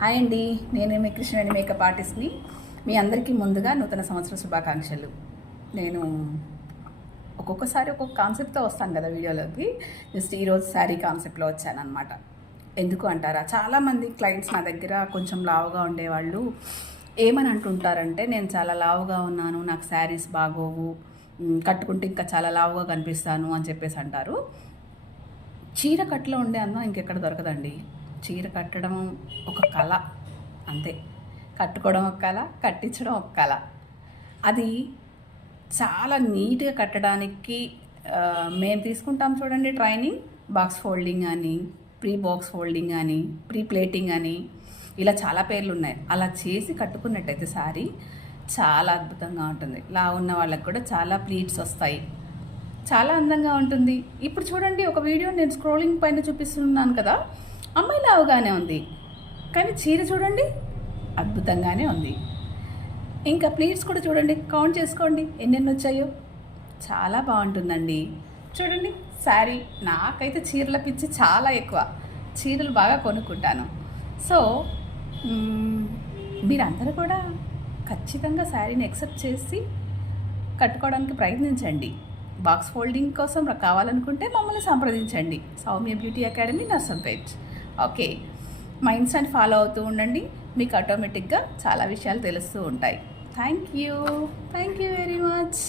Hi అండి, నేను మీ Krishnaveni makeup ఆర్టిస్ట్ని. మీ అందరికీ ముందుగా నూతన సంవత్సర శుభాకాంక్షలు. నేను ఒక్కొక్కసారి ఒక్కొక్క కాన్సెప్ట్తో వస్తాను కదా వీడియోలోకి. జస్ట్ ఈరోజు శారీ కాన్సెప్ట్లో వచ్చానమాట. ఎందుకు అంటారా, చాలామంది క్లయింట్స్ నా దగ్గర కొంచెం లావుగా ఉండేవాళ్ళు ఏమని అంటుంటారంటే, నేను చాలా లావుగా ఉన్నాను, నాకు శారీస్ బాగోవు, కట్టుకుంటే ఇంకా చాలా లావుగా కనిపిస్తాను అని చెప్పేసి అంటారు. చీర కట్టులో ఉండే అందం ఇంకెక్కడ దొరకదండి. చీర కట్టడం ఒక కళ, అంతే. కట్టుకోవడం ఒక కళ, కట్టించడం ఒక కళ. అది చాలా నీట్గా కట్టడానికి మేము తీసుకుంటాం చూడండి ట్రైనింగ్. బాక్స్ ఫోల్డింగ్ అని, ప్రీ బాక్స్ ఫోల్డింగ్ అని, ప్రీ ప్లేటింగ్ అని, ఇలా చాలా పేర్లు ఉన్నాయి. అలా చేసి కట్టుకున్నట్టయితే సారీ చాలా అద్భుతంగా ఉంటుంది. లా ఉన్న వాళ్ళకి కూడా చాలా ప్లీట్స్ వస్తాయి, చాలా అందంగా ఉంటుంది. ఇప్పుడు చూడండి, ఒక వీడియో నేను స్క్రోలింగ్ పైన చూపిస్తున్నాను కదా, అమ్మాయి లావుగానే ఉంది, కానీ చీర చూడండి అద్భుతంగానే ఉంది. ఇంకా ప్లీట్స్ కూడా చూడండి, కౌంట్ చేసుకోండి ఎన్నెన్ని వచ్చాయో. చాలా బాగుంటుందండి. చూడండి శారీ, నాకైతే చీరల పిచ్చి చాలా ఎక్కువ, చీరలు బాగా కొనుక్కుంటాను. సో మీరందరూ కూడా ఖచ్చితంగా శారీని యాక్సెప్ట్ చేసి కట్టుకోవడానికి ప్రయత్నించండి. బాక్స్ ఫోల్డింగ్ కోసం కావాలనుకుంటే మమ్మల్ని సంప్రదించండి. Soumya beauty academy, Narsampet. Okay, మా ఇన్స్టాని ఫాలో అవుతూ ఉండండి, మీకు ఆటోమేటిక్గా చాలా విషయాలు తెలుస్తూ ఉంటాయి. Thank you very much.